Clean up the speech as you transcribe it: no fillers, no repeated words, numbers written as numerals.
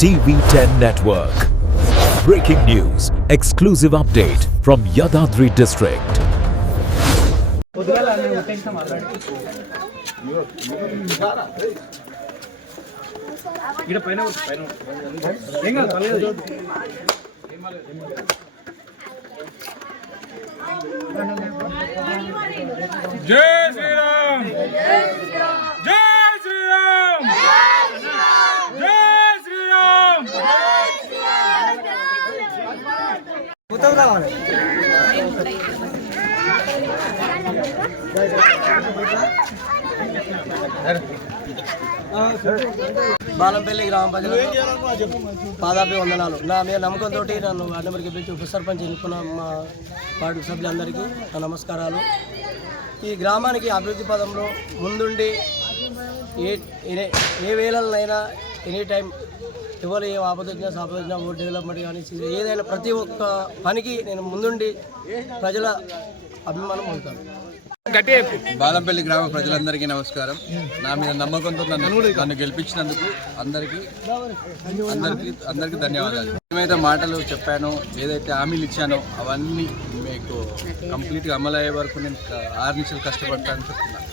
TV10 Network. Breaking news, exclusive update from Yadadri district. జై శ్రీరామ్ జై శ్రీరామ్ జై శ్రీరామ్ బాలంపల్లి గ్రామ ప్రజలకు పాదాపి వందనాలు. నా మీద నమ్మకంతో నన్ను వార్డు నెంబర్కి పిలిచి ఉప సర్పంచ్ ఎన్నుకున్న మా వార్డు సభ్యులందరికీ నా నమస్కారాలు. ఈ గ్రామానికి అభివృద్ధి పదంలో ముందుండి ఏ వేళలైనా ఎనీ టైం ఎవరు ఏ ఆపదొచ్చినా సాపదొచ్చినా ఓట్ డెవలప్మెంట్ కానీ ఏదైనా ప్రతి ఒక్క పనికి నేను ముందుండి ప్రజల అభిమానం పొందుతాను. బాలంపల్లి గ్రామ ప్రజలందరికీ నమస్కారం. నా మీద నమ్మకంతో నన్ను గెలిపించినందుకు అందరికీ ధన్యవాదాలు. ఏమైతే మాటలు చెప్పానో, ఏదైతే హామీలు ఇచ్చానో అవన్నీ మీకు కంప్లీట్గా అమలు అయ్యే వరకు నేను 6 నిమిషాలు కష్టపడతానని చెప్తున్నాను.